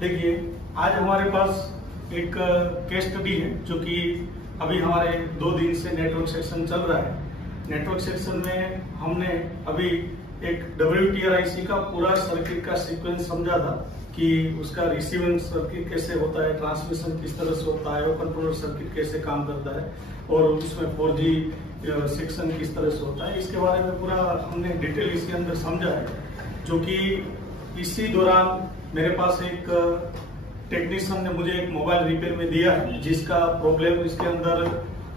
देखिए, आज हमारे पास एक केस स्टडी है जो कि अभी हमारे 2 दिन से नेटवर्क सेक्शन चल रहा है। नेटवर्क सेक्शन में हमने अभी एक WTRIC का पूरा सर्किट का सीक्वेंस समझा था कि उसका रिसीविंग सर्किट कैसे होता है, ट्रांसमिशन किस तरह से होता है, ओपन फ्लो सर्किट कैसे काम करता है और उसमें 4G सेक्शन किस तरह से होता है। इसके बारे में पूरा हमने डिटेल इसके अंदर समझा है। जो कि इसी दौरान मेरे पास एक टेक्नीशियन ने मुझे एक मोबाइल रिपेयर में दिया है जिसका प्रॉब्लम इसके अंदर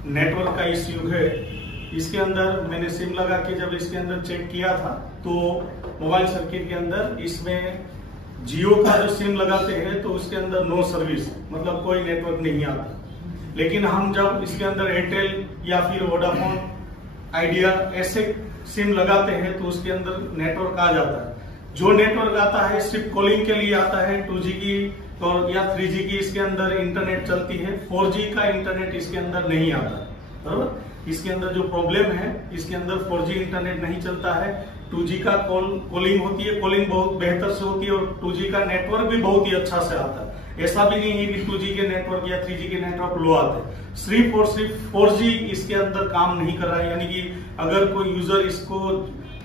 नेटवर्क का इश्यू है। इसके अंदर मैंने सिम लगा के जब इसके अंदर चेक किया था तो मोबाइल सर्किट के अंदर इसमें जियो का जो सिम लगाते हैं तो उसके अंदर नो सर्विस, मतलब कोई नेटवर्क नहीं आता। लेकिन हम जब इसके अंदर एयरटेल या फिर वोडाफोन आइडिया ऐसे सिम लगाते हैं तो उसके अंदर नेटवर्क आ जाता है। जो नेटवर्क आता है सिर्फ कॉलिंग के लिए आता है, 2G की और या 3G की इसके अंदर इंटरनेट चलती है, 4G का इंटरनेट इसके अंदर नहीं आता, बराबर। इसके अंदर जो प्रॉब्लम है, इसके अंदर 4G इंटरनेट नहीं चलता है, 2G का कॉलिंग होती है, कॉलिंग बहुत बेहतर से होती है और 2G का नेटवर्क भी बहुत ही अच्छा से आता है। ऐसा भी नहीं है कि 2G के नेटवर्क या 3G के नेटवर्क लो आते हैं। सिर्फ और सिर्फ 4G इसके अंदर काम नहीं कर रहा है, यानी कि अगर कोई यूजर इसको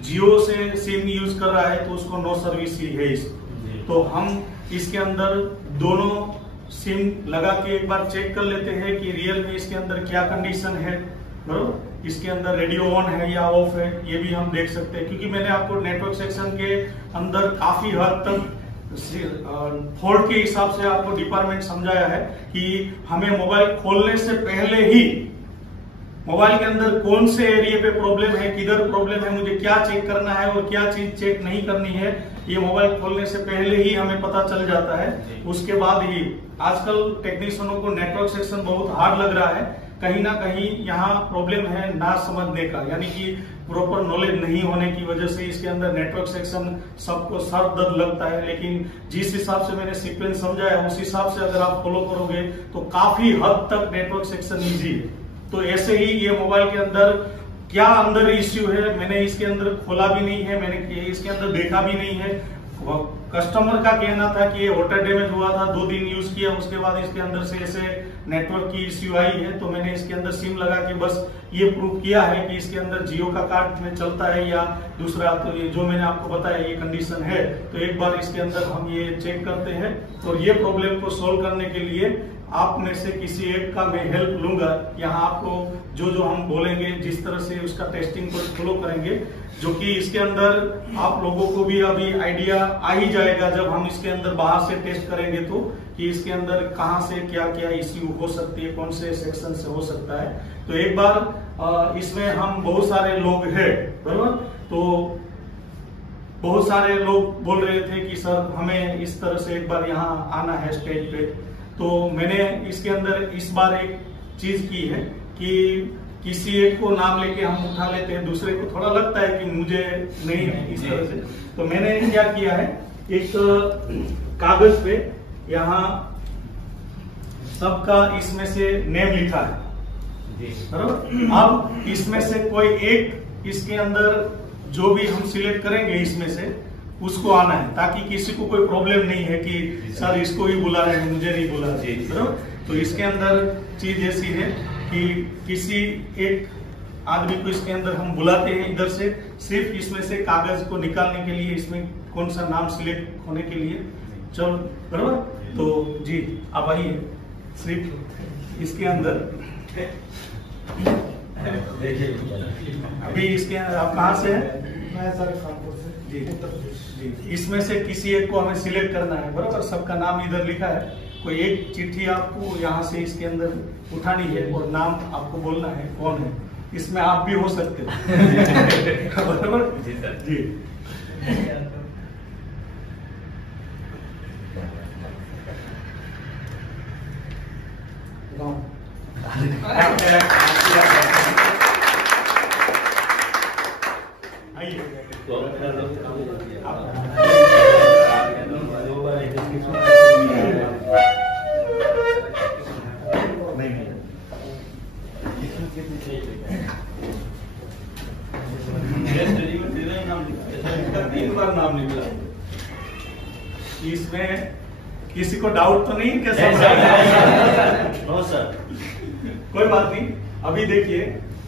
जियो से सिम यूज कर रहा है तो उसको नो सर्विस ही है इसको। तो हम इसके अंदर दोनों सिम लगा के एक बार चेक कर लेते हैं कि रियल में इसके अंदर क्या कंडीशन है, बराबर। इसके अंदर रेडियो ऑन है या ऑफ है ये भी हम देख सकते हैं, क्योंकि मैंने आपको नेटवर्क सेक्शन के अंदर काफी हद तक फॉल्ट के हिसाब से आपको डिपार्टमेंट समझाया है कि हमें मोबाइल खोलने से पहले ही मोबाइल के अंदर कौन से एरिया पे प्रॉब्लम है, किधर प्रॉब्लम है, मुझे क्या चेक करना है और क्या चीज चेक नहीं करनी है, ये मोबाइल खोलने से पहले ही हमें पता चल जाता है। उसके बाद ही आजकल टेक्नीशियनों को नेटवर्क सेक्शन बहुत हार्ड लग रहा है, कहीं ना कहीं यहाँ प्रॉब्लम है ना समझने का, यानी कि प्रॉपर नॉलेज नहीं होने की वजह से इसके अंदर नेटवर्क सेक्शन सबको सर दर्द लगता है। लेकिन जिस हिसाब से मैंने सीक्वेंस समझा है उस हिसाब से अगर आप फॉलो करोगे तो काफी हद तक नेटवर्क सेक्शन इजी है। तो ऐसे ही ये मोबाइल के अंदर क्या अंदर इश्यू है, मैंने इसके अंदर खोला भी नहीं है, मैंने इसके अंदर देखा भी नहीं है। कस्टमर का कहना था कि ये वाटर डैमेज हुआ था, 2 दिन यूज किया, उसके बाद इसके अंदर से ऐसे नेटवर्क की इश्यू आई है। तो मैंने इसके अंदर सिम लगा के बस ये प्रूव किया है कि इसके अंदर जियो का कार्ड में चलता है या दूसरा, तो ये जो मैंने आपको बताया ये कंडीशन है। तो एक बार इसके अंदर हम ये चेक करते हैं और ये प्रॉब्लम को सोल्व करने के लिए आप में से किसी एक का मैं हेल्प लूंगा। यहाँ आपको जो हम बोलेंगे जिस तरह से उसका टेस्टिंग को फॉलो करेंगे, जो कि इसके अंदर आप लोगों को भी अभी आइडिया आ ही जाएगा जब हम इसके अंदर बाहर से टेस्ट करेंगे तो कि इसके अंदर कहाँ से क्या क्या इश्यू हो सकती है, कौन से सेक्शन से हो सकता है। तो एक बार इसमें हम बहुत सारे लोग हैं, बराबर। तो बहुत सारे लोग बोल रहे थे कि सर हमें इस तरह से एक बार यहाँ आना है स्टेज पे। तो मैंने इसके अंदर इस बार एक चीज की है कि किसी एक को नाम लेके हम उठा लेते हैं, दूसरे को थोड़ा लगता है कि मुझे नहीं है इस तरह से। तो मैंने क्या किया है, एक कागज पे यहाँ सबका इसमें से नेम लिखा है, बराबर। अब इसमें से कोई एक इसके अंदर जो भी हम सिलेक्ट करेंगे इसमें से उसको आना है, ताकि किसी को कोई प्रॉब्लम नहीं है कि सर इसको ही बुला रहे हैं मुझे नहीं बुला रहे, बराबर। तो इसके अंदर चीज ऐसी है कि किसी एक आदमी को इसके अंदर हम बुलाते हैं इधर से, सिर्फ इसमें से कागज को निकालने के लिए, इसमें कौन सा नाम सिलेक्ट होने के लिए, चलो बराबर। तो जी आप आइए, सिर्फ इसके अंदर अभी इसके आप कहाँ से हैं? मैं सर कानपुर से। जी जी, इसमें से किसी एक को हमें सिलेक्ट करना है, बराबर। सबका नाम इधर लिखा है, कोई एक चिट्ठी आपको यहाँ से इसके अंदर उठानी है और नाम आपको बोलना है कौन है। इसमें आप भी हो सकते हो, बराबर जी। तीन बार नाम निकला। इसमें किसी को डाउट तो नहीं कैसे? नो सर, कोई बात नहीं। अभी देखिए,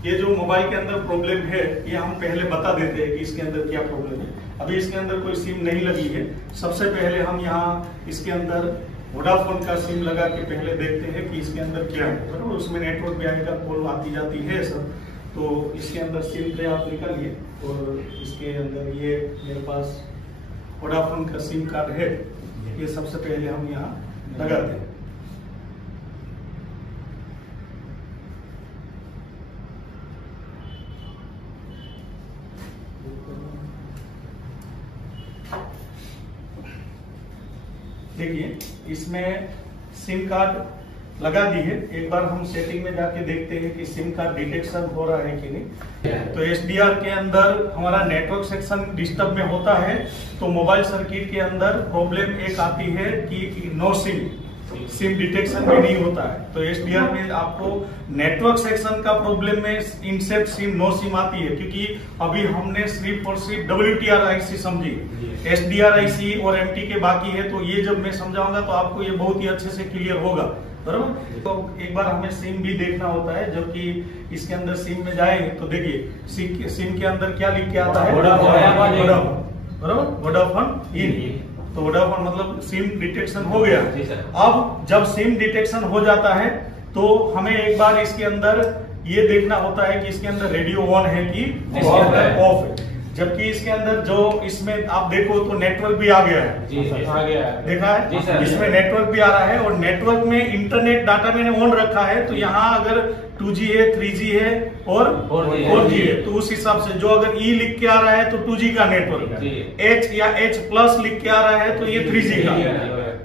ये जो मोबाइल के अंदर प्रॉब्लम है ये हम पहले बता देते हैं कि इसके अंदर क्या प्रॉब्लम है। अभी इसके अंदर कोई सिम नहीं लगी है। सबसे पहले हम यहाँ इसके अंदर वोडाफोन का सिम लगा के पहले देखते हैं कि इसके अंदर क्या है, बराबर। उसमें नेटवर्क भी आएगा, कॉल आती जाती है सब। तो इसके अंदर सिम पे आप निकालिए और इसके अंदर ये मेरे पास वोडाफोन का सिम कार्ड है, ये सबसे पहले हम यहाँ लगाते हैं। देखिए, इसमें सिम कार्ड लगा दी है। एक बार हम सेटिंग में जाके देखते हैं कि सिम कार्ड डिटेक्शन हो रहा है कि नहीं। तो एसडीआर के अंदर हमारा नेटवर्क सेक्शन डिस्टर्ब में होता है, तो मोबाइल सर्किट के अंदर प्रॉब्लम एक आती है कि नो सिम डिटेक्शन भी नहीं होता है। तो एसडीआर में आपको नेटवर्क सेक्शन का प्रॉब्लम में इनसेप्ट सिम नो सिम आती है, क्योंकि अभी हमने सिर्फ और सिर्फ WTR आईसी समझी, एसडीआर आईसी और एमटी के बाकी है। तो ये जब मैं समझाऊंगा तो आपको ये बहुत ही अच्छे से क्लियर होगा, बराबर। तो एक बार हमें सिम भी देखना होता है, जबकि इसके अंदर सिम में जाएंगे तो देखिए सिम के अंदर क्या लिख के आता है, बराबर, वोडाफोन इन। तो वोडाफोन मतलब सिम डिटेक्शन हो गया। अब जब सिम डिटेक्शन हो जाता है तो हमें एक बार इसके अंदर ये देखना होता है कि इसके अंदर रेडियो ऑन है कि ऑफ है। जबकि इसके अंदर जो इसमें आप देखो तो नेटवर्क भी आ गया है, आ गया है, देखा है, इसमें नेटवर्क भी आ रहा है और नेटवर्क में इंटरनेट डाटा मैंने ऑन रखा है। तो यहाँ अगर 2G है, 3G है और 4G है, तो उस हिसाब से जो अगर E लिख के आ रहा है तो 2G का नेटवर्क, H या H+ लिख के आ रहा है तो ये 3G का,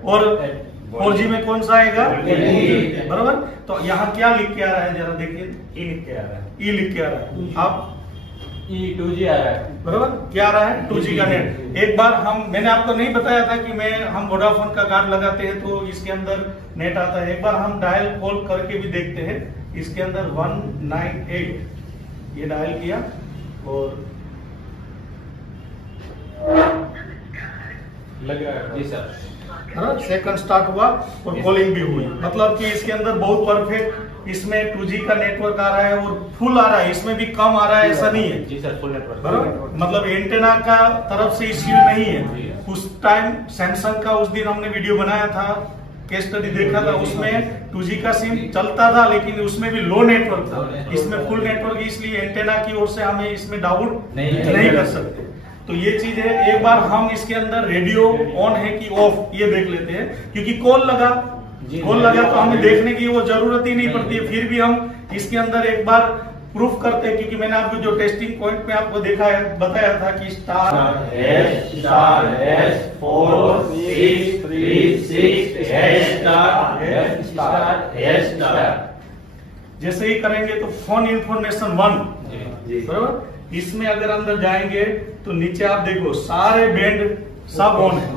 और 4G में कौन सा आएगा, बराबर। तो यहाँ क्या लिख के आ रहा है, जरा देखिए, ई लिख के आ रहा है, E लिख के आ रहा है। अब E2G आ रहा है, बराबर, क्या आ रहा है, 2G का नेट। एक बार मैंने आपको नहीं बताया था कि हम वोडाफोन का कार्ड लगाते हैं तो इसके अंदर नेट आता है। एक बार हम डायल कॉल करके भी देखते हैं। इसके अंदर 198 ये डायल किया और लग रहा है। जी सर, सेकंड स्टार्ट हुआ और कॉलिंग भी हुई। मतलब कि इसके अंदर बहुत परफेक्ट, इसमें 2G का नेटवर्क आ रहा है और फुल आ रहा है, इसमें भी कम आ रहा है ऐसा नहीं है। जी सर, फुल नेटवर्क, बराबर। मतलब एंटेना का तरफ से इश्यू नहीं है। उस टाइम सैमसंग का उस दिन हमने वीडियो बनाया था, केस स्टडी देखा था, उसमें 2G का सिम चलता था लेकिन उसमें भी लो नेटवर्क था। इसमें फुल नेटवर्क, इसलिए एंटेना की ओर से हमें इसमें डाउट नहीं कर सकते। तो ये चीज है। एक बार हम इसके अंदर रेडियो ऑन है कि ऑफ ये देख लेते हैं, क्योंकि कॉल लगा तो हमें देखने की वो जरूरत ही नहीं पड़ती है। फिर भी हम इसके अंदर एक बार प्रूफ करते हैं, क्योंकि मैंने आपको जो टेस्टिंग पॉइंट पे आपको बताया था कि ****4 जैसे ही करेंगे तो फोन इंफॉर्मेशन 1, बराबर। इसमें अगर अंदर जाएंगे तो नीचे आप देखो सारे बैंड सब ऑन है,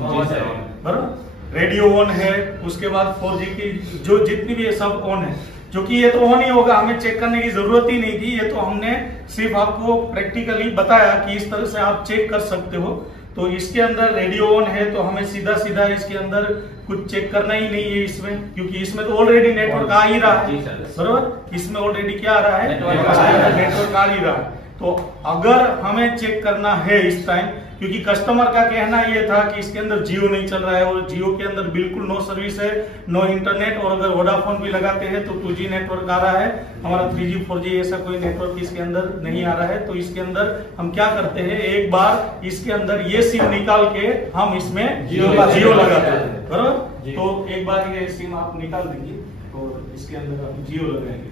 बराबर। रेडियो ऑन है, उसके बाद 4G की जो जितनी भी है सब ऑन है, जो कि ये तो ऑन ही होगा, हमें चेक करने की जरूरत ही नहीं थी। ये तो हमने सिर्फ आपको प्रैक्टिकली बताया कि इस तरह से आप चेक कर सकते हो। तो इसके अंदर रेडियो ऑन है तो हमें सीधा इसके अंदर कुछ चेक करना ही नहीं है इसमें, क्योंकि इसमें तो ऑलरेडी नेटवर्क आ ही रहा है, बराबर। इसमें ऑलरेडी क्या आ रहा है, नेटवर्क आ ही रहा है। तो अगर हमें चेक करना है इस टाइम, क्योंकि कस्टमर का कहना ये था कि इसके अंदर जियो नहीं चल रहा है और जियो के अंदर बिल्कुल नो सर्विस है, नो इंटरनेट, और अगर वोडाफोन भी लगाते हैं तो 2G नेटवर्क आ रहा है, हमारा 3G 4G ऐसा कोई नेटवर्क इसके अंदर नहीं आ रहा है। तो इसके अंदर हम क्या करते हैं, एक बार इसके अंदर ये सिम निकाल के हम इसमें जियो लगाते हैं, बराबर। तो एक बार ये सिम आप निकाल देंगे और इसके अंदर हम जियो लगाएंगे।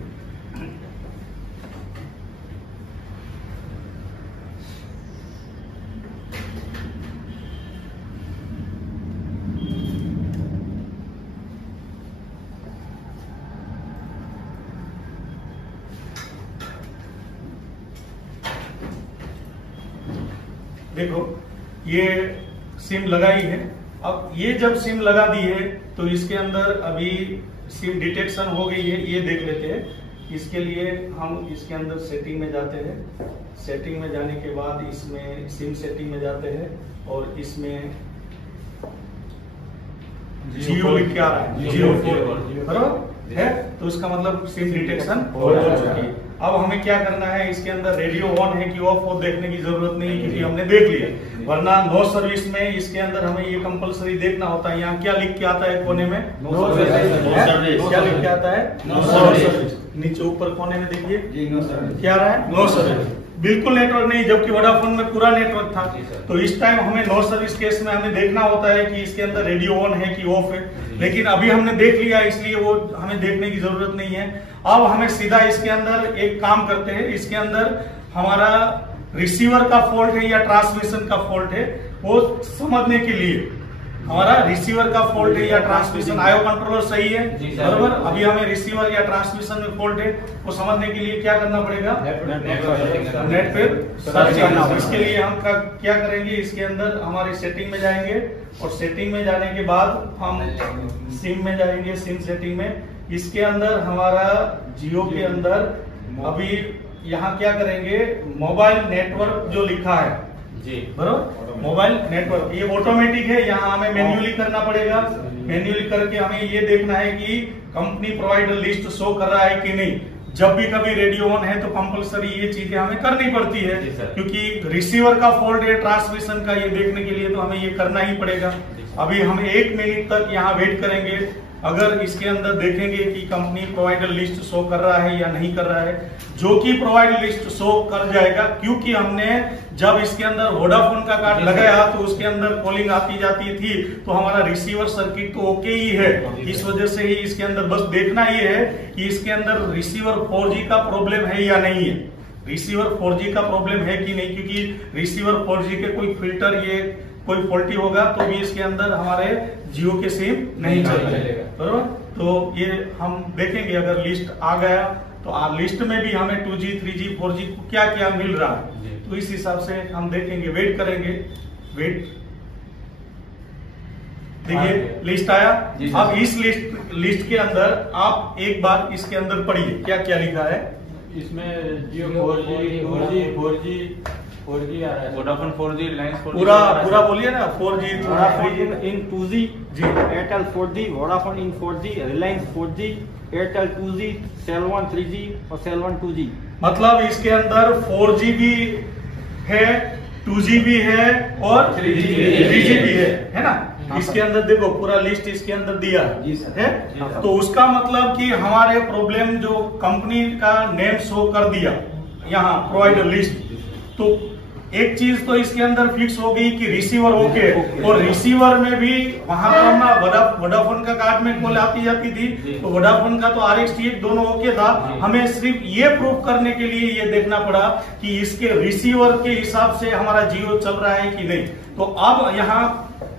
देखो ये सिम लगाई है। अब ये जब सिम लगा दी है तो इसके अंदर अभी सिम डिटेक्शन हो गई है, ये देख लेते हैं। इसके लिए हम इसके अंदर सेटिंग में जाते हैं। सेटिंग में जाने के बाद इसमें सिम सेटिंग में जाते हैं और इसमें जियो लिख के आ रहा है, जियो 4 बराबर है, तो उसका मतलब सिम डिटेक्शन हो चुकी है। अब हमें क्या करना है, इसके अंदर रेडियो ऑन है कि ऑफ हो देखने की जरूरत नहीं, क्योंकि हमने देख लिया। वरना नो सर्विस में इसके अंदर हमें ये कंपलसरी देखना होता है। यहाँ क्या लिख के आता है कोने में, नो सर्विस। क्या लिख के आता है, नो सर्विस। नीचे ऊपर कोने में देखिए क्या आ रहा है, नो सर्विस। बिल्कुल नेटवर्क नहीं, जबकि वोडाफोन में पूरा नेटवर्क था। तो इस टाइम हमें नो सर्विस केस में हमें देखना होता है कि इसके अंदर रेडियो ऑन है कि ऑफ है, लेकिन अभी हमने देख लिया इसलिए वो हमें देखने की जरूरत नहीं है। अब हमें सीधा इसके अंदर एक काम करते हैं, इसके अंदर हमारा रिसीवर का फॉल्ट है या ट्रांसमिशन का फॉल्ट है वो समझने के लिए, हमारा रिसीवर का फॉल्ट है या ट्रांसमिशन, आईओ कंट्रोलर सही है बराबर। अभी हमें रिसीवर या ट्रांसमिशन में फॉल्ट है वो समझने के लिए क्या करना पड़ेगा, नेट पे सर्च करना। इसके लिए हम क्या करेंगे, इसके अंदर हमारी सेटिंग में जाएंगे और सेटिंग में जाने के बाद हम सिम में जाएंगे, सिम सेटिंग में। इसके अंदर हमारा जियो के अंदर अभी यहाँ क्या करेंगे, मोबाइल नेटवर्क जो लिखा है जी बराबर, मोबाइल नेटवर्क ये ऑटोमेटिक है, यहाँ हमें मैन्युअली करना पड़ेगा। मैन्युअली करके हमें ये देखना है कि कंपनी प्रोवाइडर लिस्ट शो कर रहा है कि नहीं। जब भी कभी रेडियो ऑन है तो कंपलसरी ये चीजें हमें करनी पड़ती है, क्योंकि रिसीवर का फॉल्ट है ट्रांसमिशन का ये देखने के लिए तो हमें ये करना ही पड़ेगा। अभी हम 1 मिनट तक यहाँ वेट करेंगे। अगर इसके अंदर देखेंगे कि कंपनी प्रोवाइडर लिस्ट शो कर रहा है या नहीं कर रहा है, जो कि प्रोवाइडर लिस्ट शो कर जाएगा, क्योंकि हमने जब इसके अंदर वोडाफोन का कार्ड लगाया तो उसके अंदर कॉलिंग आती जाती थी, तो हमारा रिसीवर सर्किट तो ओके ही है। इस वजह से ही इसके अंदर बस देखना ये है कि इसके अंदर रिसीवर 4G का प्रॉब्लम है या नहीं है, रिसीवर 4G का प्रॉब्लम है कि नहीं, क्योंकि रिसीवर 4G के कोई फिल्टर ये कोई फॉल्टी होगा तो भी इसके अंदर हमारे जियो के सिम नहीं चलेगा बराबर। तो ये हम देखेंगे, अगर लिस्ट आ गया तो लिस्ट में भी हमें 2G 3G 4G को क्या क्या मिल रहा है, तो इस हिसाब से हम देखेंगे, वेट करेंगे। वेट देखिए लिस्ट आया। अब इस लिस्ट के अंदर आप एक बार इसके अंदर पढ़िए क्या क्या लिखा है। इसमें जियो 4G आ रहा है, वोडाफोन 4G, रिलायंस 4G, पूरा बोलिए ना, 4G इन 2G जी, Airtel 4G, Vodafone in 4G, Reliance 4G, Airtel 2G, cell 1 3G और सेल 1 2G। मतलब इसके अंदर 4G भी है, 2G भी है और 3G भी है ना। इसके अंदर देखो पूरा लिस्ट इसके अंदर दिया है, तो उसका मतलब कि हमारे प्रॉब्लम जो कंपनी का नेम शो कर दिया यहाँ प्रोवाइडर लिस्ट, तो एक चीज तो इसके अंदर फिक्स हो गई कि रिसीवर ओके, और रिसीवर में भी वहां पर ना वोडाफोन का कार्ड में कॉल आती जाती थी, तो वोडाफोन का तो RX दोनों ओके था। हमें सिर्फ ये प्रूफ करने के लिए ये देखना पड़ा कि इसके रिसीवर के हिसाब से हमारा जियो चल रहा है कि नहीं। तो अब यहाँ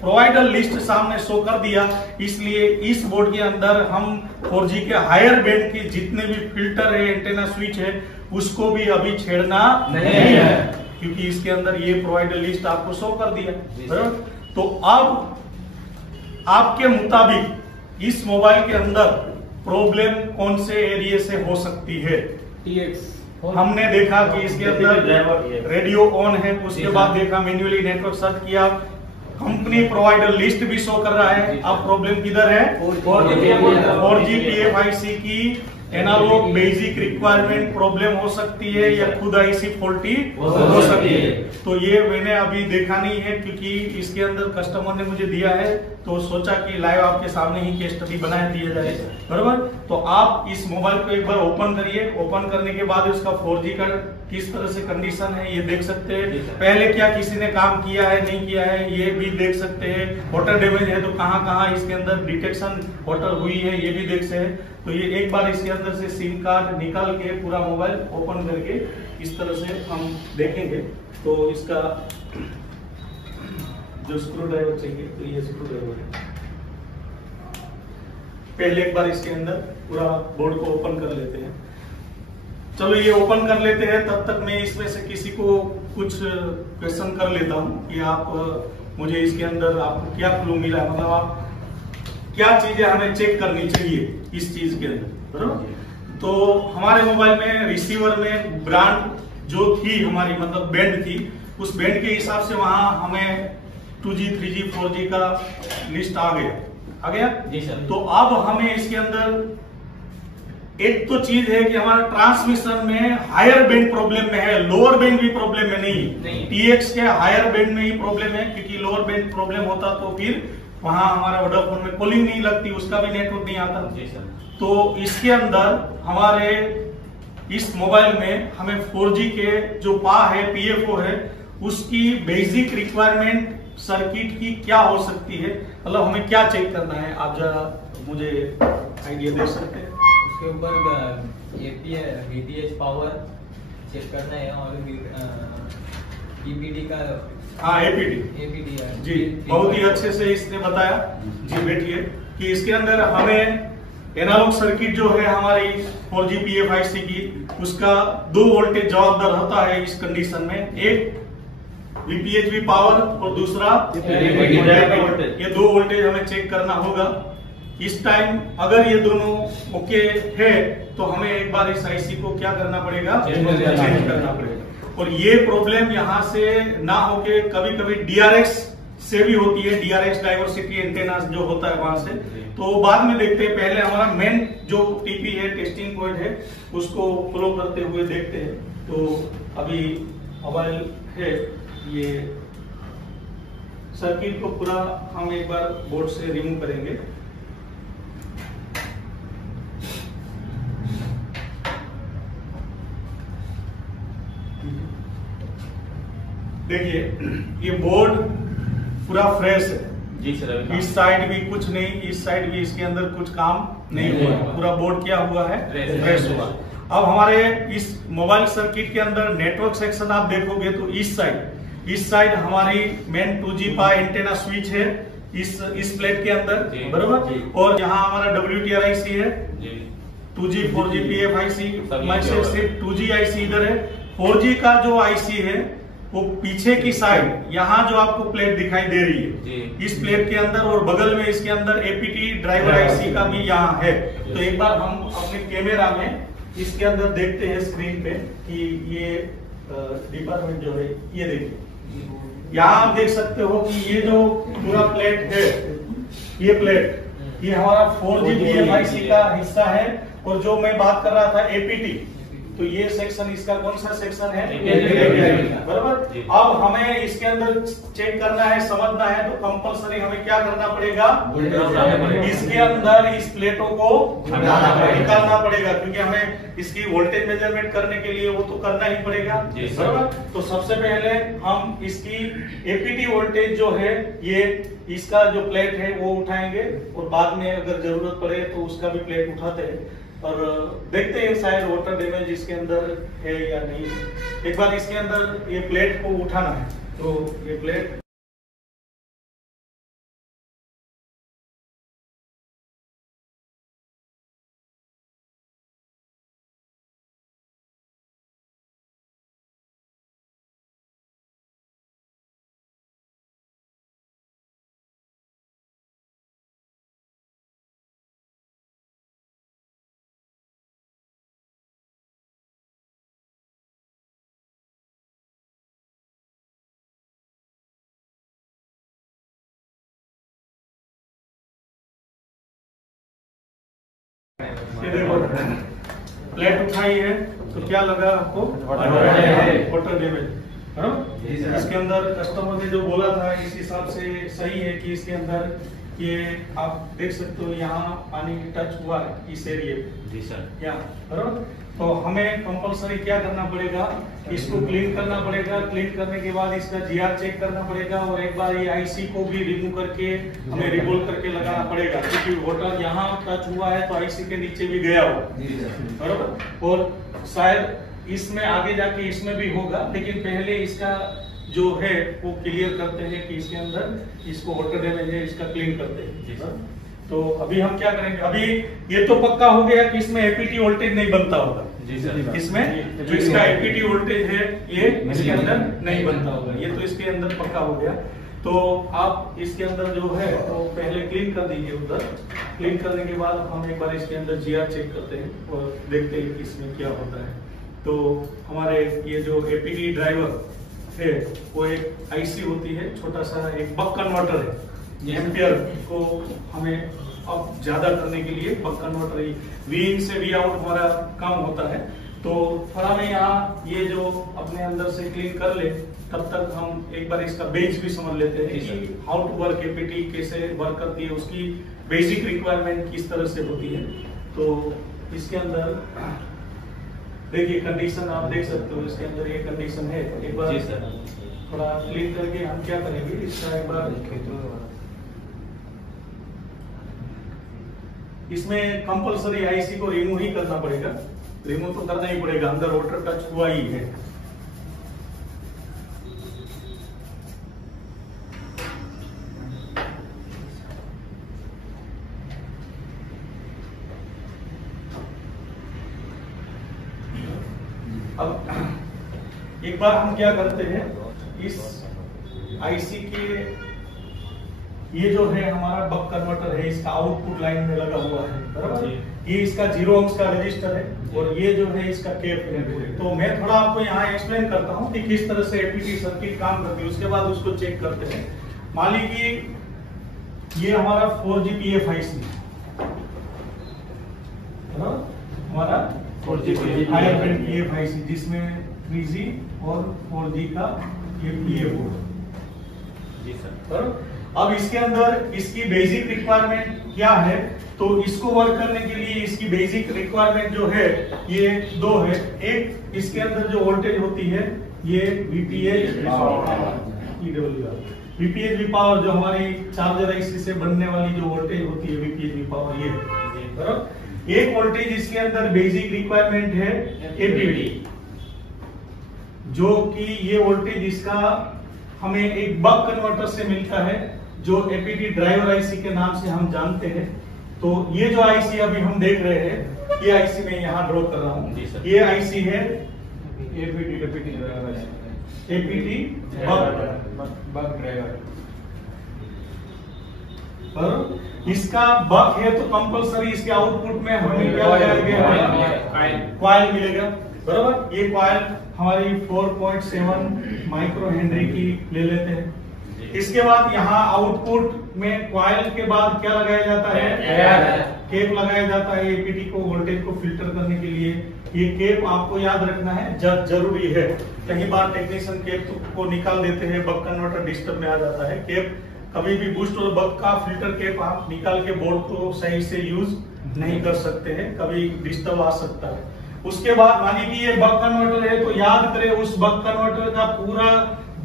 प्रोवाइडर लिस्ट सामने शो कर दिया, इसलिए इस बोर्ड के अंदर हम 4G के हायर बैंड के जितने भी फिल्टर है, एंटेना स्विच है, उसको भी अभी छेड़ना नहीं है, क्योंकि इसके अंदर ये प्रोवाइडर लिस्ट आपको शो कर दिया बराबर। तो अब आपके मुताबिक इस मोबाइल के अंदर प्रॉब्लम कौन से एरिया से हो सकती है। हमने देखा कि इसके अंदर रेडियो ऑन है, उसके बाद देखा मैन्युअली नेटवर्क सर्च किया, कंपनी प्रोवाइडर लिस्ट भी शो कर रहा है। अब प्रॉब्लम किधर है, 4G PFIC की एनालॉग बेसिक रिक्वायरमेंट प्रॉब्लम हो सकती है या खुद IC फॉल्टी हो सकती है। तो ये मैंने अभी देखा नहीं है, क्योंकि इसके अंदर कस्टमर ने मुझे दिया है, तो सोचा कि लाइव आपके सामने ही केस स्टडी बनाया दिया जाए बराबर। तो आप इस मोबाइल को एक बार ओपन करिए, ओपन करने के बाद इसका 4G का किस तरह से कंडीशन है ये देख सकते हैं। पहले क्या किसी ने काम किया है नहीं किया है ये भी देख सकते हैं। वाटर डैमेज है तो कहाँ कहाँ इसके अंदर डिटेक्शन वाटर हुई है ये भी देख सकते हैं। तो ये एक बार इसके अंदर से सिम कार्ड निकाल के पूरा मोबाइल ओपन करके इस तरह से हम देखेंगे। तो इसका जो स्क्रू ड्राइवर चाहिए तो ये स्क्रू ड्राइवर है। पहले एक बार इसके अंदर पूरा बोर्ड को ओपन कर लेते हैं। चलो ये ओपन कर लेते हैं, तब तक मैं इसमें से किसी को कुछ क्वेश्चन कर लेता हूँ कि आप मुझे इसके अंदर आपको क्या क्लू मिला, मतलब आप क्या चीजें हमें चेक करनी चाहिए इस चीज के अंदर बराबर। तो हमारे मोबाइल में रिसीवर में ब्रांड जो थी हमारी, मतलब बैंड थी, उस बैंड के हिसाब से वहां हमें 2G 3G 4G का लिस्ट आ गया आ गया जी सर। तो अब हमें इसके अंदर एक तो चीज है कि हमारा ट्रांसमिशन में हायर बैंड प्रॉब्लम में है, लोअर बैंड भी प्रॉब्लम में नहीं। टीएक्स के हायर बैंड में ही प्रॉब्लम है, क्योंकि लोअर बैंड प्रॉब्लम होता तो फिर वहां हमारा वोडाफोन में कॉलिंग नहीं लगती, उसका भी नेटवर्क नहीं आता। जी सर। तो इसके अंदर हमारे इस मोबाइल में हमें 4G के जो पा है, PFO है, उसकी बेसिक रिक्वायरमेंट सर्किट की क्या हो सकती है, मतलब हमें क्या चेक करना है, आप जरा मुझे आइडिया दे सकते हैं। उसके ऊपर VTH पावर चेक करना है और EPD का। हाँ, APD जी, बहुत ही अच्छे से इसने बताया जी। बैठिए कि इसके अंदर हमें एनालॉग सर्किट जो है हमारी 4G PFIC की, उसका 2 वोल्टेज जवाबदार होता है इस कंडीशन में, एक VPHV पावर और दूसरा वोल्टेज। ये 2 वोल्टेज हमें चेक करना होगा। इस टाइम अगर ये दोनों ओके है तो हमें एक बार इस आईसी को क्या करना पड़ेगा, चेंज करना पड़ेगा। और ये प्रॉब्लम यहाँ से ना होके कभी कभी DRX से भी होती है, DRX डाइवर्सिटी एंटेना जो होता है वहां से, तो बाद में देखते हैं। पहले हमारा मेन जो टीपी है, टेस्टिंग पॉइंट है, उसको फॉलो करते हुए देखते हैं। तो अभी मोबाइल है, ये सर्किट को पूरा हम एक बार बोर्ड से रिमूव करेंगे। देखिए ये बोर्ड पूरा फ्रेश है जी सर। इस साइड भी कुछ नहीं, इस साइड भी इसके अंदर कुछ काम नहीं हुआ है, पूरा बोर्ड क्या हुआ है, फ्रेश हुआ। अब हमारे इस मोबाइल सर्किट के अंदर नेटवर्क सेक्शन आप देखोगे तो इस साइड हमारी मेन 2G पा एंटेना स्विच है इस प्लेट के अंदर, बराबर। और यहाँ हमारा WTR-IC है, 2G 4G PFIC, सिर्फ 2G IC इधर है। 4G का जो IC है वो पीछे की साइड, यहाँ जो आपको प्लेट दिखाई दे रही है, इस प्लेट के अंदर, और बगल में इसके अंदर APT ड्राइवर IC का भी यहाँ है। तो एक बार हम अपने कैमरा में इसके अंदर देखते हैं स्क्रीन पे कि ये डिपार्टमेंट जो है, ये देखिए यहाँ आप देख सकते हो कि ये जो पूरा प्लेट है, ये प्लेट, ये हमारा 4G PFIC का हिस्सा है। और जो मैं बात कर रहा था APT, तो ये सेक्शन इसका कौन सा सेक्शन है, बराबर। अब हमें इसके अंदर चेक करना है, समझना है, तो कंपलसरी हमें क्या करना पड़ेगा, इसके अंदर इस प्लेटों को निकालना पड़ेगा, क्योंकि हमें इसकी वोल्टेज मेजरमेंट करने के लिए वो तो करना ही पड़ेगा, बराबर। तो सबसे पहले हम इसकी APT वोल्टेज जो है, ये इसका जो प्लेट है वो उठाएंगे, और बाद में अगर जरूरत पड़े तो उसका भी प्लेट उठाते हैं और देखते हैं शायद वाटर डैमेज इसके अंदर है या नहीं। एक बार इसके अंदर ये प्लेट को उठाना है, तो ये प्लेट ये देखो प्लेट उठाई है, तो क्या लगा आपको, वाटर डैमेज, इसके अंदर कस्टमर ने जो बोला था इस हिसाब से सही है कि इसके अंदर ये आप देख सकते हो यहाँ पानी टच हुआ है इस एरिया पे। जी सर। यहाँ बराबर। तो हमें कंपलसरी क्या करना पड़ेगा, इसको क्लीन करना पड़ेगा। क्लीन करने के बाद इसका GR चेक करना पड़ेगा, और एक बार ये IC को भी रिमूव करके हमें रिवोल्व करके लगाना पड़ेगा, क्योंकि वाटर यहाँ टच हुआ है तो IC के नीचे भी गया हुआ, बराबर। और शायद इसमें आगे जाके इसमें भी होगा, लेकिन पहले इसका जो है वो क्लियर करते हैं कि इसके अंदर इसको वाटर डैमेज है, इसका क्लीन करते हैं। तो अभी हम क्या करेंगे, अभी ये तो पक्का हो गया कि इसमें APT वोल्टेज नहीं बनता होगा। जी सर। इसमें जो इसका APT वोल्टेज है ये इसके अंदर नहीं बनता होगा, ये तो इसके अंदर पक्का हो गया। तो आप इसके अंदर जो है तो पहले क्लीन कर दीजिए उधर। क्लीन करने के बाद हम एक बार इसके अंदर GR चेक करते हैं और देखते हैं कि इसमें क्या होता है। तो हमारे ये जो APT ड्राइवर है वो एक IC होती है, छोटा सा एक बक कन्वर्टर है, एम्पियर को हमें अब ज्यादा करने के लिए बक कन्वर्टर वी इन से वी आउट हमारा कम होता है। तो थोड़ा मैं यहाँ ये जो अपने अंदर से क्लीन कर ले, तब तक हम एक बार इसका बेस भी समझ लेते हैं कि हाउ टू वर्क एपीटी कैसे वर्क करती है, उसकी बेसिक रिक्वायरमेंट किस तरह से होती है। तो इसके अंदर देखिए कंडीशन आप देख सकते हो, इसके अंदर ये कंडीशन है। एक बार थोड़ा क्लीन करके हम क्या करेंगे, इसका एक बार इसमें कंपलसरी आईसी को रिमूव ही करना पड़ेगा, रिमूव तो करना ही पड़ेगा, अंदर वाटर टच हुआ ही है। अब एक बार हम क्या करते हैं, इस आईसी के ये जो है हमारा बक कन्वर्टर है, इसका आउटपुट लाइन में लगा हुआ है, बराबर। ये इसका 0 ohms का रजिस्टर है और ये जो है इसका केप है। तो मैं थोड़ा आपको यहाँ एक्सप्लेन करता हूँ कि किस तरह से एपीटी सर्किट काम करती है, उसके बाद उसको चेक करते हैं। मान लीजिए ये हमारा 4G PFIC हमारा 4G हायर बैंड PFIC, जिसमें 3G और 4G का ये PA बोर्ड। जी सर। अब इसके अंदर इसकी बेसिक रिक्वायरमेंट क्या है, तो इसको वर्क करने के लिए इसकी बेसिक रिक्वायरमेंट जो है ये दो है। एक इसके अंदर जो वोल्टेज होती है ये VPH VPH पावर, जो हमारी चार्जर आईसी से बनने वाली जो वोल्टेज होती है VPH पावर, ये बराबर। एक वोल्टेज इसके अंदर बेसिक रिक्वायरमेंट है एपीटी, जो कि ये वोल्टेज इसका हमें एक बक कन्वर्टर से मिलता है, जो एपीटी ड्राइवर आईसी के नाम से हम जानते हैं। तो ये जो आईसी अभी हम देख रहे हैं, ये आईसी मैं यहाँ ड्रॉ कर रहा हूँ, ये आईसी है एपीटी बक ड्राइवर। पर इसका बक है तो कंपलसरी इसके आउटपुट में हमें क्या लगाया, कॉइल मिलेगा, बराबर। ये कॉइल हमारी 4.7 माइक्रो हेनरी की ले लेते हैं। इसके बाद यहाँ आउटपुट में कॉइल के बाद क्या लगाया जाता है, केप लगाया जाता है एपीटी को वोल्टेज को फिल्टर करने के लिए। ये केप आपको याद रखना है, जरूरी है। कई बार टेक्नीशियन केप को निकाल देते हैं, बक कन्वर्टर डिस्टर्ब में आ जाता है। केप कभी भी बूस्ट और बक का फिल्टर केप आप निकाल के बोर्ड को सही से यूज नहीं कर सकते हैं, कभी डिस्टर्ब आ सकता है। उसके बाद मानिए कि ये बक कन्वर्टर है, तो याद करें उस बक कन्वर्टर का पूरा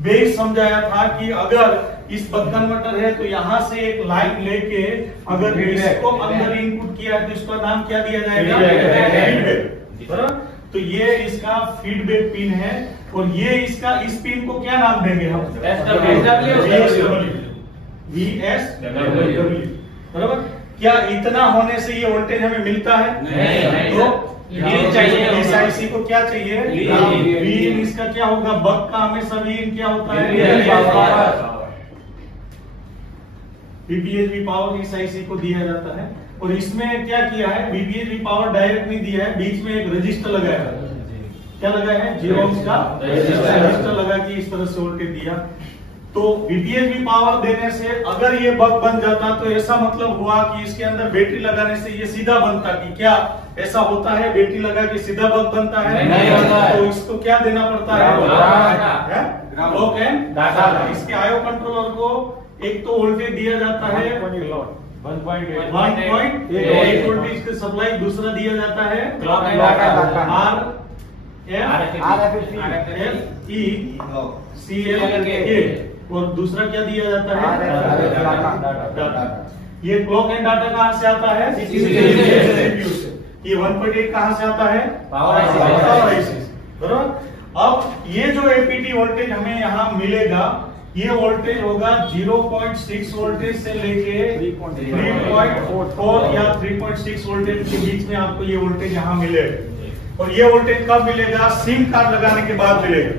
बेस समझाया था कि अगर इस बक कन्वर्टर है तो यहाँ से एक लाइन लेके अगर इसको अंदर इनपुट किया है तो इसका नाम क्या दिया जाएगा, फीडबैक, बराबर। तो ये इसका फीडबैक पिन है और ये इसका इस पिन को क्या नाम देंगे हम, VSW, बराबर। क्या इतना होने से ये वोल्टेज हमें मिलता है? नहीं। तो इस आईसी को क्या चाहिए, वीन। इसका क्या होगा, बक का हमेशा वीन क्या होता है, VPH पावर इस आईसी को दिया जाता है। और इसमें क्या किया है, VPH पावर डायरेक्ट नहीं दिया है, बीच में एक रजिस्टर लगाया है। क्या लगाया है, 0 ohms का रजिस्टर लगा के इस तरह से वोल्टेज दिया। तो VPH पावर देने से अगर ये बक बन जाता तो ऐसा मतलब हुआ कि इसके अंदर बैटरी लगाने से ये सीधा बनता। कि क्या ऐसा होता है, बैटरी लगा के सीधा बक बनता है? नहीं होता है। तो इसको क्या देना पड़ता है, ब्लॉक एंड डाटा। इसके आईओ कंट्रोलर को एक तो वोल्टेज दिया जाता है 1.8 वोल्टेज की सप्लाई, दूसरा दिया जाता है क्लॉक एंड डाटा RFCL, और दूसरा क्या दिया जाता है, डाटा। ये क्लॉक एंड डाटा कहाँ से आता है, CPU से। ये 1.8 कहाँ से आता है, पावर आईसी, बराबर। अब ये जो एपीटी वोल्टेज हमें यहाँ मिलेगा, ये वोल्टेज होगा 0.6 वोल्टेज से लेके 3.4 या 3.6 वोल्टेज के बीच में आपको ये वोल्टेज यहाँ मिलेगा। और ये वोल्टेज कब मिलेगा, सिम कार्ड लगाने के बाद मिलेगा।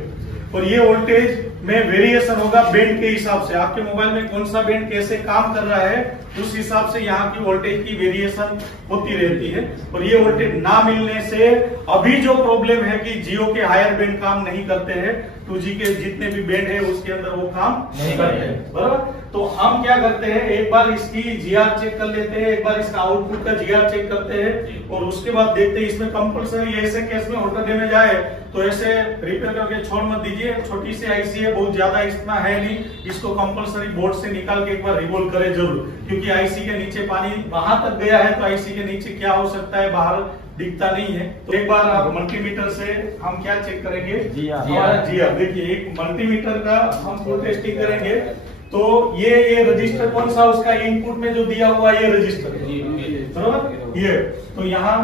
और ये वोल्टेज में वेरिएशन होगा बैंड के हिसाब से, आपके मोबाइल में कौन सा बैंड कैसे काम कर रहा है उस हिसाब से यहाँ की वोल्टेज की वेरिएशन होती रहती है। और ये वोल्टेज ना मिलने से अभी जो प्रॉब्लम है कि जियो के हायर बैंड काम नहीं करते हैं, 2G के जितने भी बेड है उसके अंदर वो काम नहीं करते करते। हैं, बराबर। तो हम क्या करते हैं, एक बार इसकी GR चेक कर लेते हैं, एक बार इसका आउटपुट का GR चेक करते हैं और उसके बाद देखते हैं इसमें कंपलसरी ऐसे केस में वाटर डैमेज आए तो ऐसे रिपेयर करके छोड़ मत दीजिए। छोटी सी आईसी है, बहुत ज्यादा इतना है नहीं, इसको कंपलसरी बोर्ड से निकाल के एक बार रिवोल्व करें जरूर, क्योंकि आईसी के नीचे पानी वहां तक गया है तो आईसी के नीचे क्या हो सकता है बाहर दिखता नहीं है। तो एक बार आप मल्टीमीटर से हम क्या चेक करेंगे, GR। देखिए एक मल्टीमीटर का हम फुल टेस्टिंग करेंगे तो ये रजिस्टर कौन सा उसका इनपुट में जो दिया हुआ ये रजिस्टर बराबर ये। तो यहाँ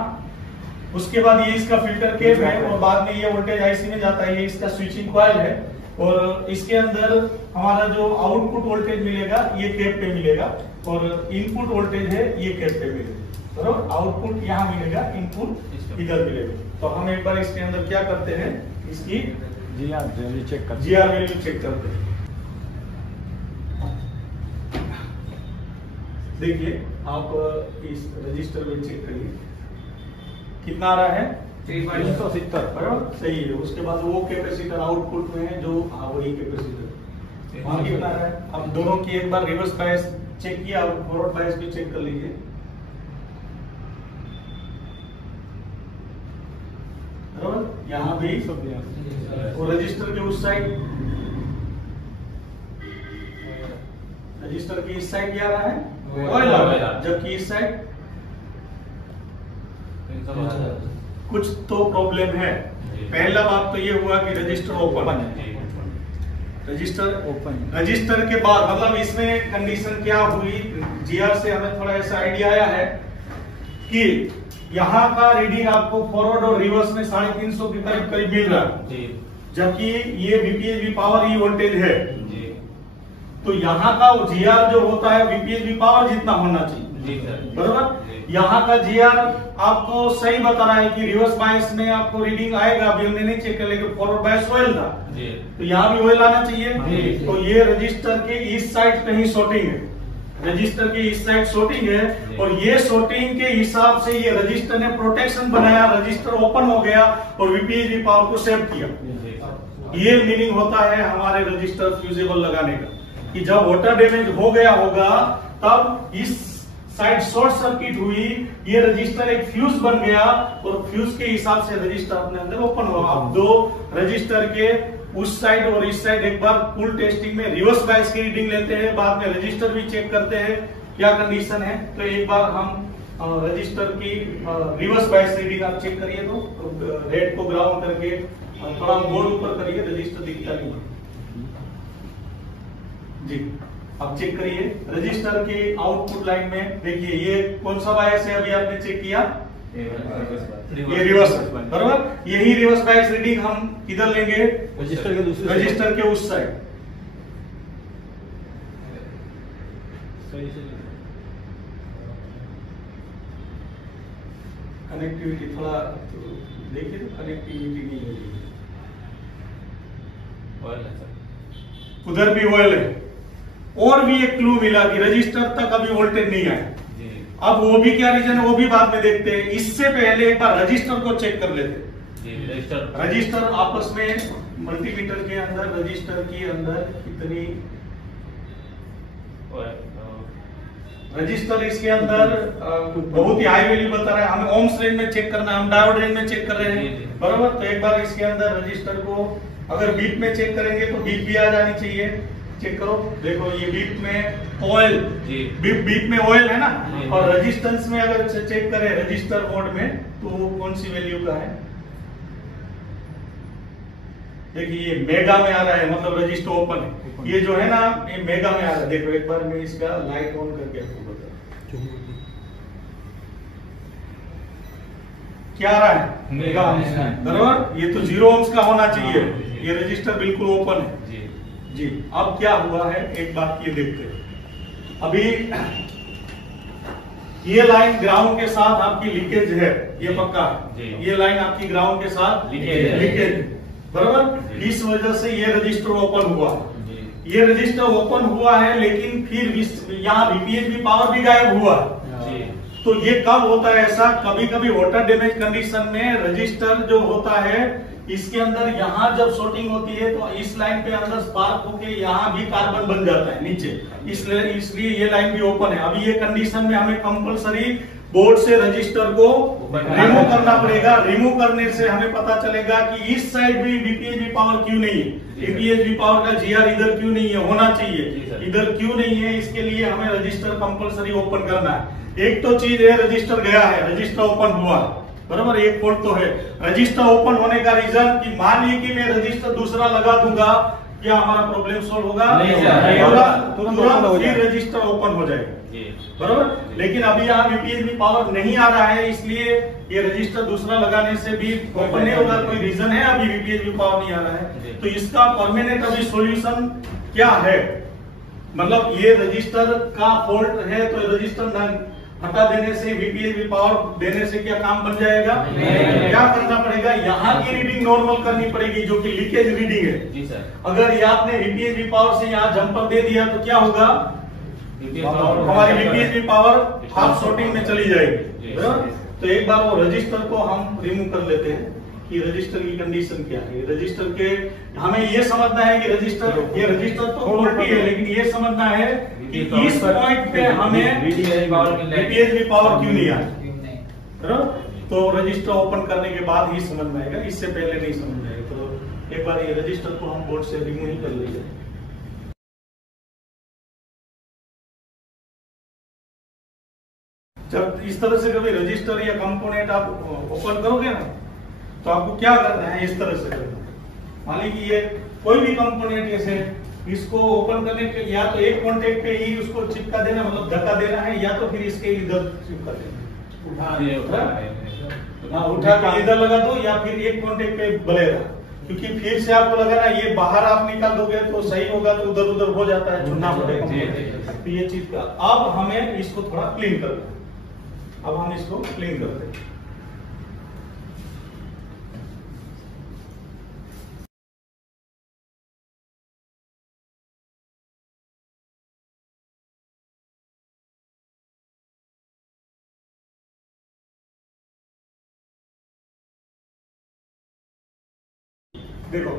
उसके बाद ये इसका फिल्टर केप है और बाद में ये वोल्टेज आईसी में जाता है, ये इसका स्विचिंग कॉइल है और इसके अंदर हमारा जो आउटपुट वोल्टेज मिलेगा ये केप पे मिलेगा और इनपुट वोल्टेज है ये केप पे मिलेगा, बराबर। आउटपुट यहाँ मिलेगा, इनपुट इधर मिलेगा। तो हम एक बार इसके अंदर क्या करते हैं, इसकी GR वैल्यू चेक करते GR वैल्यू चेक करते हैं। देखिए आप इस रजिस्टर में चेक करिए कितना आ रहा है, 370 बराबर सही है। उसके बाद वो कैपेसिटर आउटपुट में है जो वही कैपेसिटर वहां कितना आ रहा है। अब दोनों की एक बार रिवर्स बायस चेक किया, फॉरवर्ड बायस भी चेक कर लीजिए। बराबर यहाँ भी वो रजिस्टर के उस साइड, रजिस्टर की इस साइड क्या आ रहा है, ऑयल आ रहा है, जबकि इस साइड कुछ तो प्रॉब्लम है। पहला बात तो ये हुआ कि रजिस्टर ओपन है, रजिस्टर ओपन। रजिस्टर के बाद मतलब इसमें कंडीशन क्या हुई, GR से हमें थोड़ा ऐसा आइडिया आया है कि यहाँ का रीडिंग आपको फॉरवर्ड और रिवर्स में 350 के करीब करीब मिल रहा है, जबकि ये VPHV पावर ही वोल्टेज है। तो यहाँ का GR जो होता है VPHV पावर जितना होना चाहिए, बराबर। यहाँ का GR आपको सही बता रहा है कि रिवर्स बायस में आपको रीडिंग आएगा, अभी हमने नहीं चेक कर लेकिन फॉरवर्ड बायस ऑयल था तो यहाँ भी ऑयल आना चाहिए। तो ये रजिस्टर के इस साइड कहीं शॉर्टिंग है, रजिस्टर के इस साइड शॉर्टिंग है और ये शॉर्टिंग के हिसाब से ये रजिस्टर ने प्रोटेक्शन बनाया, रजिस्टर ओपन हो गया और VPHV पावर को सेव किया। ये मीनिंग होता है हमारे रजिस्टर फ्यूजेबल लगाने का कि जब वाटर डैमेज हो गया होगा तब इस साइड शॉर्ट सर्किट हुई, ये रजिस्टर एक फ्यूज बन गया और फ्यूज के हिसाब से रजिस्टर अपने अंदर ओपन हुआ। अब दो रजिस्टर के उस साइड और इस साइड एक बार फुल टेस्टिंग में रिवर्स बायस की रीडिंग लेते हैं, बाद में रजिस्टर भी चेक करते हैं क्या कंडीशन है। तो एक बार हम रजिस्टर की रिवर्स बायस रीडिंग आप चेक करिए, तो रेड को ग्राउंड करके थोड़ा बोर्ड ऊपर करिए, रजिस्टर दिखता नहीं जी। अब चेक करिए रजिस्टर की आउटपुट लाइन में, देखिए ये कौन सा बायस है अभी आपने चेक किया, ये रिवर्स, बराबर। यही रिवर्स बायस रीडिंग हम किधर लेंगे, रजिस्टर के दूसरे रजिस्टर के उस साइड। कनेक्टिविटी थोड़ा देखिए, तो कनेक्टिविटी नहीं है, उधर भी ऑयल है। और भी एक क्लू मिला कि रजिस्टर तक अभी वोल्टेज नहीं आया। अब वो भी क्या रीजन है वो भी बाद में देखते हैं, इससे पहले एक बार रजिस्टर को चेक कर लेते हैं। रजिस्टर आपस में मल्टीमीटर के अंदर, रजिस्टर के अंदर कितनी रजिस्टर इसके अंदर बहुत ही हाई वैल्यू बता रहा है, हमें ओम्स रेंज में चेक करना है, हम डायोड रेंज में चेक कर रहे हैं, बराबर। तो एक बार इसके अंदर रजिस्टर को अगर बीट में चेक करेंगे तो बीट भी आ जानी चाहिए, चेक करो। देखो ये बीट में ऑयल, बीट में ऑयल है ना, और रेजिस्टेंस में अगर चेक करें रजिस्टर मोड में तो वो कौन सी वैल्यू का है, देखिए ये मेगा में आ रहा है, मतलब रजिस्टर ओपन है। ये जो है ना ये मेगा में आ रहा है। देखो एक बार मैं इसका लाइट ऑन करके आपको बता, क्या आ रहा है, मेगा ओम्स, बराबर। ये तो 0 ओम्स का होना चाहिए, ये रजिस्टर बिल्कुल ओपन है जी। अब क्या हुआ है एक बात ये देखते हैं, अभी ये लाइन ग्राउंड के साथ आपकी लीकेज है, ये पक्का है, ये लाइन आपकी ग्राउंड के साथ लीकेज, बराबर। इस वजह से ये रजिस्टर ओपन हुआ, ये रजिस्टर ओपन हुआ है, लेकिन फिर यहाँ VPHV पावर भी गायब हुआ। तो ये कब होता है ऐसा, कभी कभी वाटर डैमेज कंडीशन में रजिस्टर जो होता है इसके अंदर यहाँ जब शॉर्टिंग होती है तो इस लाइन पे अंदर स्पार्क होके यहाँ भी कार्बन बन जाता है नीचे, इसलिए ये लाइन भी ओपन है। अभी ये कंडीशन में हमें कंपलसरी बोर्ड से रजिस्टर को रिमूव करना पड़ेगा। रिमूव करने से हमें पता चलेगा कि इस साइड भी वीपीएचवी पावर क्यों नहीं है, वीपीएचवी पावर का जीआर इधर क्यों नहीं है, होना चाहिए, इधर क्यों नहीं है। इसके लिए हमें रजिस्टर कंपलसरी ओपन करना है। एक तो चीज है रजिस्टर गया है, रजिस्टर ओपन हुआ है, बराबर, एक फॉल्ट तो है। रजिस्टर ओपन होने का रीजन कि मान लीजिए कि मैं रजिस्टर दूसरा लगा दूंगा, क्या हमारा प्रॉब्लम सोल्व होगा? नहीं होगा, तुरंत फिर रजिस्टर ओपन हो जाएगा, बराबर। लेकिन अभी यहाँ वीपीएचवी पावर नहीं आ रहा है, इसलिए ये रजिस्टर दूसरा लगाने से भी ओपन नहीं होगा। कोई रीजन है अभी वीपीएचवी पावर नहीं आ रहा है, तो इसका परमानेंट अभी सॉल्यूशन क्या है? मतलब ये रजिस्टर का फॉल्ट है तो रजिस्टर हटा देने से, वीपीएचवी पावर देने से क्या काम बन जाएगा? क्या करना पड़ेगा? यहाँ की रीडिंग नॉर्मल करनी पड़ेगी जो कि लीकेज रीडिंग है जी सर। अगर ये आपने वीपीएचवी पावर से यहाँ जंपर दे दिया तो क्या होगा? हमारी वीपीएचवी पावर हाफ शॉर्टिंग में चली जाएगी। तो एक बार वो रजिस्टर को हम रिमूव कर लेते हैं कि रजिस्टर की कंडीशन क्या है। रजिस्टर के हमें ये समझना है कि ये रजिस्टर तो फॉल्टी है, लेकिन ये समझना है कि इस पॉइंट पे हमें वीपीएचवी पावर क्यों नहीं आया। तो रजिस्टर ओपन करने के बाद ही समझ में आएगा, इससे पहले नहीं समझ में आएगा। तो एक बार ये रजिस्टर को हम बोर्ड से रिमूव ही कर लेंगे। जब इस तरह से कभी रजिस्टर या कंपोनेंट आप ओपन करोगे ना, तो आपको क्या करना है? इस तरह से करना है। मान लीजिए ये कोई भी कंपोनेंट ऐसे इसको ओपन करने के या तो एक कॉन्टेक्ट पे ही उसको चिपका देना, मतलब धक्का देना है, या तो फिर इसके इधर चिपका देना, उठा के इधर लगा दो, या फिर एक कॉन्टेक्ट पे बलेगा। क्योंकि फिर से आपको लगा ना ये बाहर आप निकाल दोगे तो सही होगा, तो उधर उधर हो जाता है, चुनना पड़ेगा। तो ये चीज का अब हमें इसको थोड़ा क्लीन करना है। अब हम इसको क्लीन करते हैं। देखो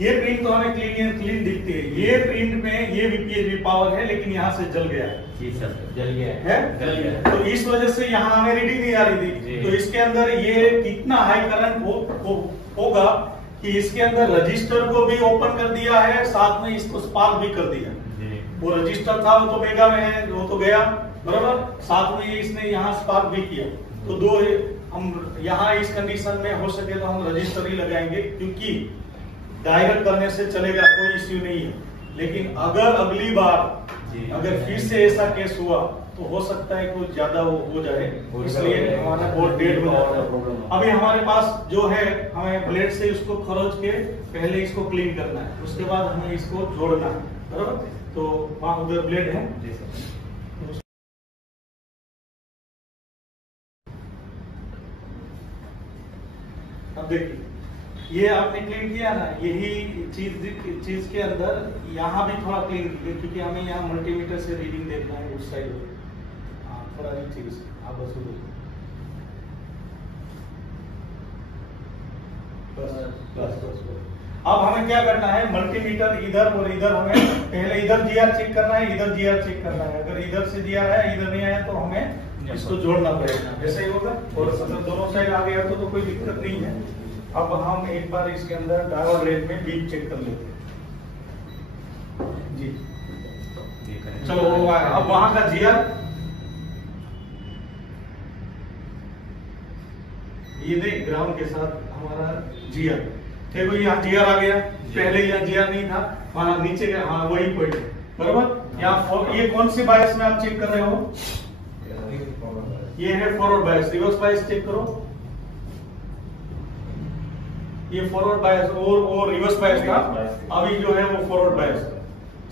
ये प्रिंट तो हमें क्लीन दिखती है। ये प्रिंट में ये वीपीएचवी पावर है, लेकिन यहाँ से जल गया है। जी सर, जल गया है, जल गया। तो इस वजह से यहाँ हमें रीडिंग नहीं आ रही थी। तो इसके अंदर ये कितना हाई करंट होगा कि इसके अंदर रजिस्टर को भी ओपन कर दिया है, साथ में इसको स्पार्क भी कर दिया। वो रजिस्टर था वो तो मेगा में है, वो तो गया, बराबर, साथ में इसने यहाँ स्पार्क भी किया। तो दो हम यहाँ इस कंडीशन में हो सके तो हम रजिस्टर ही लगाएंगे, क्योंकि डायरेक्ट करने से चलेगा, कोई इश्यू नहीं है। लेकिन अगर अगली बार अगर फिर से ऐसा केस हुआ तो हो सकता है कुछ ज्यादा हो जाए, इसलिए हमारा बोर्ड डेड हो जाता है। अभी हमारे पास जो है, हमें ब्लेड से इसको खरोच के पहले इसको क्लीन करना है, उसके बाद हमें इसको जोड़ना है, बराबर। तो वहाँ उधर ब्लेड है। अब देखिए ये आपने क्लीन किया ना, यही चीज के अंदर यहाँ भी थोड़ा क्लीन कीजिए, क्योंकि हमें यहाँ मल्टीमीटर से रीडिंग देखना है उस साइड में। थोड़ा चीज आप बस अब हमें क्या करना है, मल्टीमीटर इधर और इधर, हमें पहले इधर जीआर चेक करना है, इधर जीआर चेक करना है। अगर इधर से जीआर है, इधर नहीं आया, तो हमें इसको जोड़ना पड़ेगा। ऐसे ही होगा। और अगर दोनों साइड आ गया तो कोई दिक्कत नहीं है। अब हम एक बार इसके अंदर डायोड रेंज में बीट चेक कर लेते हैं जी। चलो अब वहां का जीआर, ये नहीं ग्राउंड के साथ हमारा जीआर, देखो यहाँ जीआर आ गया, पहले यहाँ जीआर नहीं था, वहां नीचे का, हाँ वही पॉइंट है, बराबर। यहाँ ये कौन सी बायस में आप चेक कर रहे हो? ये है forward bias. Reverse bias check करो, ये फॉरवर्ड बायस और रिवर्स बायस था, अभी जो है वो फॉरवर्ड बायस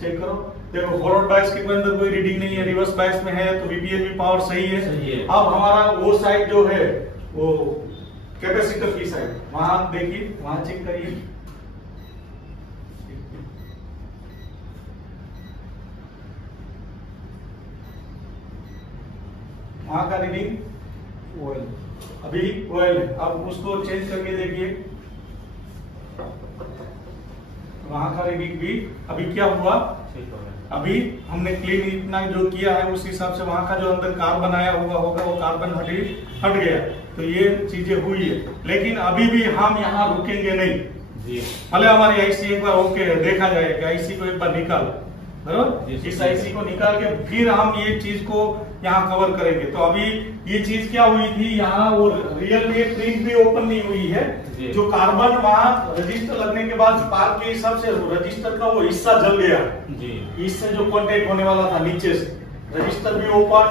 चेक करो। देखो फॉरवर्ड बायस के अंदर कोई रीडिंग नहीं है, रिवर्स बायस में है, तो वीपीएचवी पावर सही है। अब हमारा वो साइड जो है वो कैपेसिटर की साइड, वहां देखिए, वहां चेक करिए, वहां का रीडिंग ऑयल, अभी ऑयल है। अब उसको चेंज करके देखिए, वहाँ का रीडिंग भी अभी क्या हुआ, अभी हमने क्लीन इतना जो किया है उस हिसाब से वहाँ का जो अंदर कार्बन आया हुआ होगा वो कार्बन हट गया, तो ये चीजें हुई है। लेकिन अभी भी हम यहाँ रुकेंगे नहीं, भले हमारी आईसी एक बार ओके देखा जाएगा, आईसी को एक बार निकाल, बराबर, इस आईसी को निकाल के फिर हम ये चीज को यहाँ कवर करेंगे। तो अभी ये चीज क्या हुई थी, यहाँ वो रियल में प्रिंट भी ओपन नहीं हुई है, जो कार्बन वहाँ रजिस्टर लगने के बाद स्पार्क के हिसाब से रजिस्टर का वो हिस्सा जल गया, इससे जो कांटेक्ट होने वाला था नीचे से, रजिस्टर भी ओपन,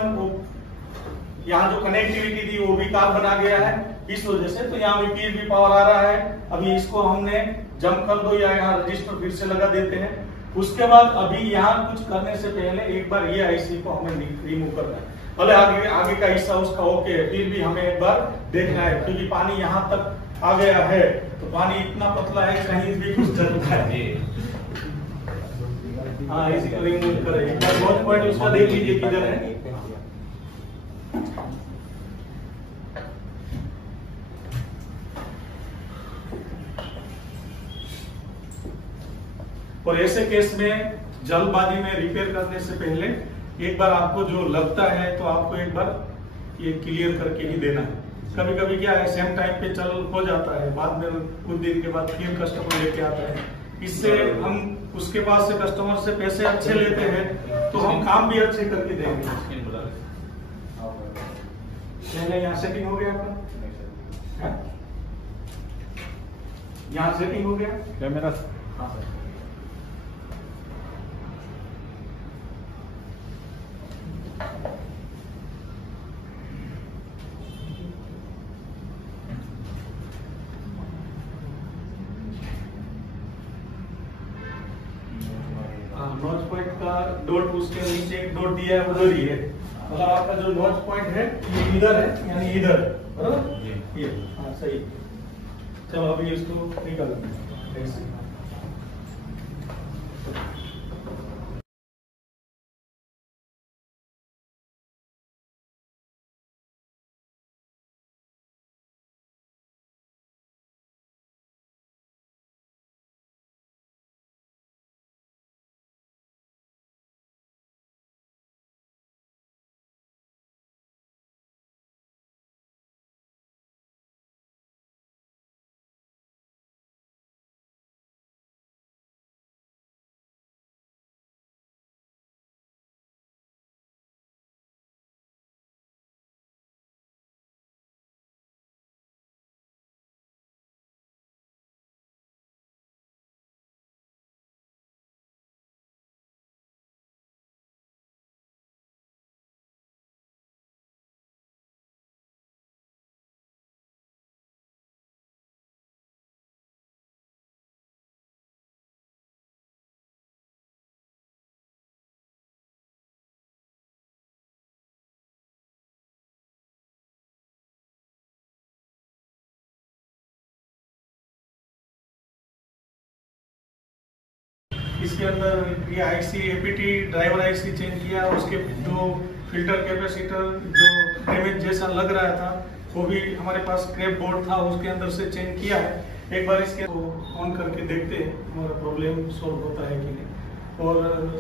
यहाँ जो कनेक्टिविटी थी वो भी कार्बन आ गया है इस वजह से। तो यहाँ भी पावर आ रहा है। अभी इसको हमने जंप कर दो या यहाँ रजिस्टर फिर से लगा देते हैं। उसके बाद अभी यहाँ कुछ करने से पहले एक बार ये आईसी को हमें रिमूव करना है। भले आगे का हिस्सा उसका ओके है, फिर भी हमें एक बार देखना है, क्योंकि पानी यहाँ तक आ गया है, तो पानी इतना पतला है कहीं भी कुछ जलता है। हाँ, इसी को रिमूव करें। एक बार बहुत पॉइंट उसका देख लीजिए किधर है। और ऐसे केस में जल्दबाजी में रिपेयर करने से पहले एक बार आपको जो लगता है तो आपको एक बार ये क्लियर करके ही देना है। कभी कभी क्या है, सेम टाइम पे चल हो जाता है, बाद में कुछ दिन के बाद फिर कस्टमर लेके आता है। इससे हम उसके पास से कस्टमर से पैसे अच्छे लेते हैं तो हम काम भी अच्छे करके देंगे। यहाँ सेटिंग हो गया आपका, यहाँ सेटिंग हो गया कैमरा। हाँ सर। नॉच पॉइंट का डॉट उसके नीचे एक डॉट दिया है, उधर ही है। मतलब आपका जो नॉच पॉइंट है ये इधर है, यानी इधर, बराबर ये। हाँ सही। चलो अभी इसको निकाल ऐसे। इसके अंदर ये IC APT driver IC change किया, उसके जो फिल्टर कैपेसिटर जो डैमेज जैसा लग रहा था वो भी हमारे पास स्क्रैप बोर्ड था उसके अंदर से चेंज किया है। एक बार इसके ऑन करके देखते हैं हमारा प्रॉब्लम सॉल्व होता है कि नहीं। और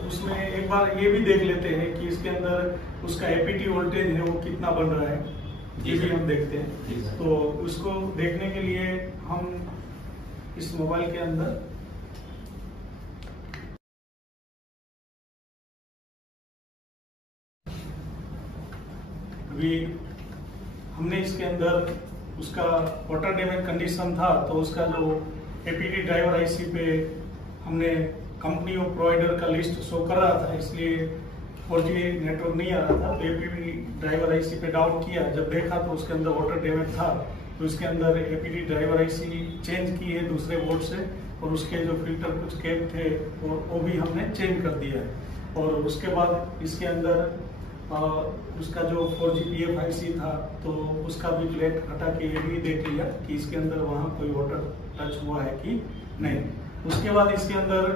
उसमें एक बार ये भी देख लेते हैं कि इसके अंदर उसका एपीटी वोल्टेज है वो कितना बन रहा है, ये भी हम देखते हैं। तो उसको देखने के लिए हम इस मोबाइल के अंदर अभी हमने इसके अंदर उसका वाटर डैमेज कंडीशन था, तो उसका जो एपीटी ड्राइवर आईसी पे हमने कंपनी और प्रोवाइडर का लिस्ट शो कर रहा था, इसलिए 4G नेटवर्क नहीं आ रहा था। तो एपीटी ड्राइवर आईसी पे डाउन किया, जब देखा तो उसके अंदर वाटर डैमेज था, तो इसके अंदर एपीटी ड्राइवर आईसी चेंज की है दूसरे बोर्ड से, और उसके जो फिल्टर कुछ कैप थे वो भी हमने चेंज कर दिया है। और उसके बाद इसके अंदर उसका जो 4G PF IC था तो उसका भी प्लेट हटा के ये भी देख लिया कि इसके अंदर वहाँ कोई वाटर टच हुआ है कि नहीं। उसके बाद इसके अंदर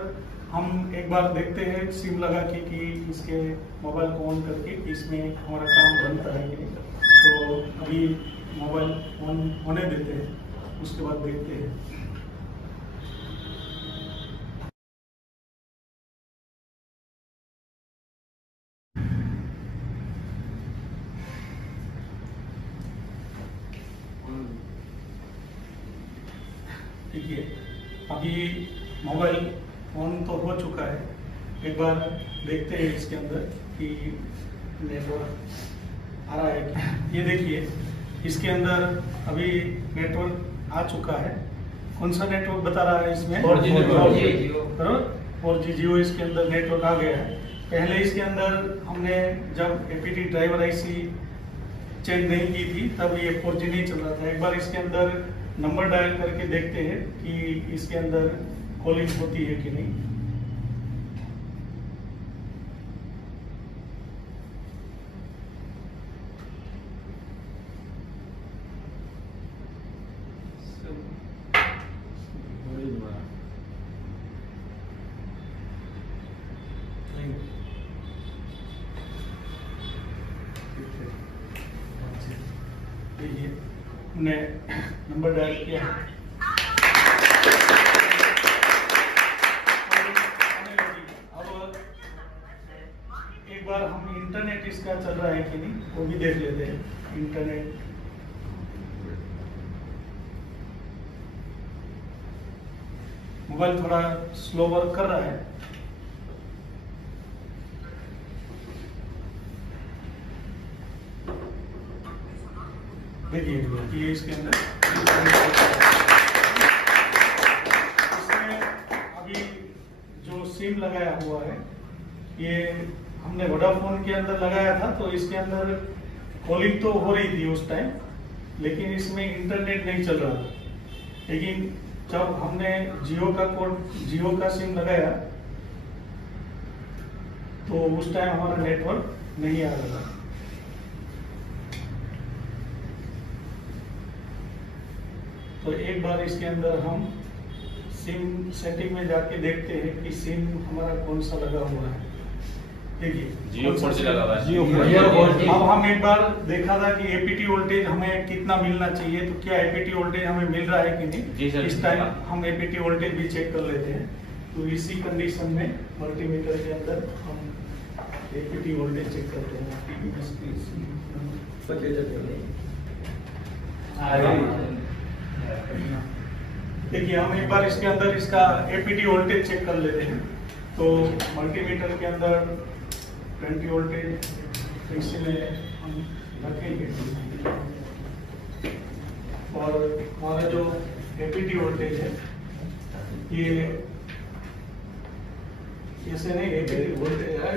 हम एक बार देखते हैं सिम लगा के कि इसके मोबाइल को ऑन करके इसमें हमारा काम बनता है कि नहीं। तो अभी मोबाइल ऑन होने देते हैं, उसके बाद देखते हैं। देखिए अभी मोबाइल ऑन तो हो चुका है, एक बार देखते हैं इसके अंदर कि नेटवर्क आ रहा है क्या। ये देखिए इसके अंदर अभी नेटवर्क आ चुका है। कौन सा नेटवर्क बता रहा है इसमें? 4G बराबर 4G जियो इसके अंदर नेटवर्क आ गया है। पहले इसके अंदर हमने जब एपीटी ड्राइवर आईसी चेंज नहीं की थी तब ये 4G नहीं चल रहा था। एक बार इसके अंदर नंबर डायल करके देखते हैं कि इसके अंदर कॉलिंग होती है कि नहीं। हमने नंबर डायल किया। अब एक बार हम इंटरनेट इसका चल रहा है कि नहीं वो भी देख लेते हैं। इंटरनेट मोबाइल थोड़ा स्लो वर्क कर रहा है। देखिए ये इसके अंदर इसमें अभी जो सिम लगाया हुआ है ये हमने वोडाफोन के अंदर लगाया था, तो इसके अंदर कॉलिंग तो हो रही थी उस टाइम, लेकिन इसमें इंटरनेट नहीं चल रहा था। लेकिन जब हमने जियो का सिम लगाया तो उस टाइम हमारा नेटवर्क नहीं आ रहा था। तो एक बार इसके अंदर हम सिम सेटिंग में जाके देखते हैं कि सिम हमारा कौन सा लगा हुआ है। देखिए जियो 4G लगा हुआ है। जियो अब हम एक बार देखा था कि एपीटी वोल्टेज हमें कितना मिलना चाहिए, तो क्या एपीटी वोल्टेज हमें मिल रहा है कि जी नहीं। सर, इस टाइम हम एपीटी वोल्टेज भी चेक कर लेते हैं। तो इसी कंडीशन में मल्टीमीटर के अंदर हम एपीटी वोल्टेज चेक करते हैं। देखिए हम एक बार इसके अंदर इसका एपीटी वोल्टेज चेक कर लेते हैं। तो मल्टीमीटर के अंदर 20 वोल्टेज इसमें हम रखेंगे और हमारा जो एपीटी वोल्टेज है ये ऐसे नहीं, एपीटी वोल्टेज है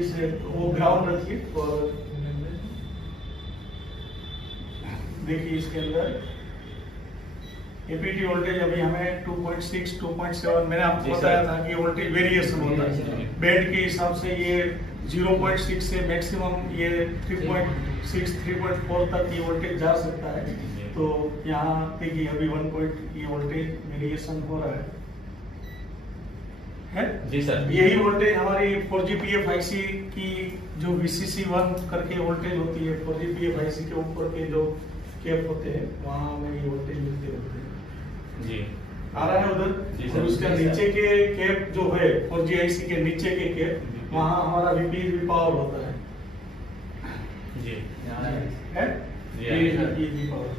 इसे वो ग्राउंड रखिए। और देखिए इसके अंदर एपीटी वोल्टेज अभी हमें 2.6 2.7 मैंने आपको बताया था कि वोल्टेज वेरिएशन होता है बेड के हिसाब से। ये 0.6 से मैक्सिमम ये 3.6 3.4 तक ये वोल्टेज जा सकता है। तो यहाँ देखिए अभी 1 पॉइंट ये वोल्टेज वेरिएशन हो रहा है जी सर। यही वोल्टेज हमारी 4Gbpf IC की जो VCC1 करके वोल्टेज होती है, 4Gbpf IC के ऊपर के जो कैप होते हैं वहाँ हमें ये वोल्टेज मिलते होते हैं जी। आ रहा है उधर। जी और उसके नीचे के कैप जो है 4G IC के नीचे के कैप वहाँ हमारा VPV पावर होता है जी VPV पावर।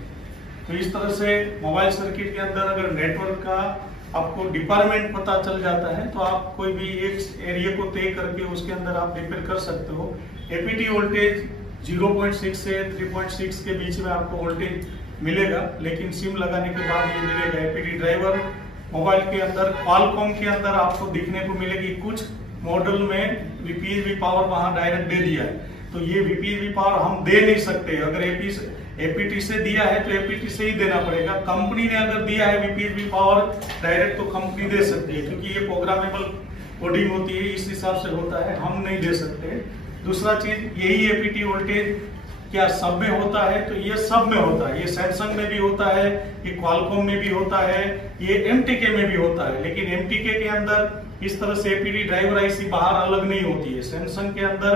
तो इस तरह से मोबाइल सर्किट के अंदर अगर नेटवर्क का आपको डिपार्टमेंट पता चल जाता है तो आप कोई भी एक एरिया को तय करके उसके अंदर आप रिपेयर कर सकते हो। एपीटी वोल्टेज 0.6 से 3.6 के बीच में आपको वोल्टेज मिलेगा, लेकिन सिम लगाने के बाद ये मिलेगा। एपीटी ड्राइवर मोबाइल के अंदर क्वालकॉम के अंदर आपको दिखने को मिलेगी। कुछ मॉडल में वीपीवी पावर वहां डायरेक्ट दे दिया है, तो ये वीपीवी पावर हम दे नहीं सकते। अगर एपीटी से दिया है तो एपीटी से ही देना पड़ेगा। कंपनी ने अगर दिया है वीपीवी पावर डायरेक्ट तो कंपनी दे सकती है, क्योंकि ये प्रोग्रामेबल कोडिंग होती है, इस हिसाब से होता है, हम नहीं दे सकते। दूसरा चीज यही एपीटी वोल्टेज क्या सब में होता है, तो ये सब में होता है। ये सैमसंग में भी होता है, ये क्वालकॉम में भी होता है, ये एमटीके में भी होता है। लेकिन एमटीके के अंदर इस तरह से एपीटी ड्राइवर आईसी बाहर अलग नहीं होती है। सैमसंग के अंदर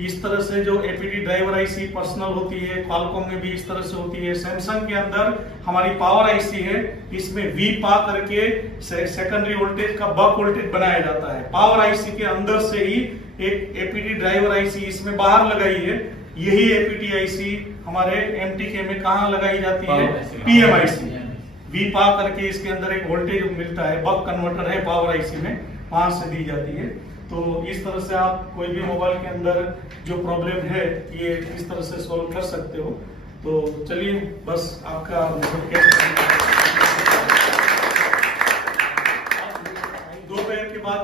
इस तरह से जो एपीटी ड्राइवर आईसी पर्सनल होती है, क्वालकॉम में भी इस तरह से होती है। सैमसंग के अंदर हमारी पावर आईसी है, इसमें वी पा करके सेकेंडरी वोल्टेज का बक वोल्टेज बनाया जाता है। पावर आईसी के अंदर से ही एक एपीटी ड्राइवर आईसी इसमें बाहर लगाई है, यही एपीटीआईसी हमारे एमटीके में कहाँ लगाई जाती है? Power IC। पीएमआईसी वी पा करके इसके अंदर एक वोल्टेज मिलता है, बक कन्वर्टर है पावर आईसी में, वहां से दी जाती है। तो इस तरह से आप कोई भी मोबाइल के अंदर जो प्रॉब्लम है ये इस तरह से सॉल्व कर सकते हो। तो चलिए बस आपका दोपहर के बाद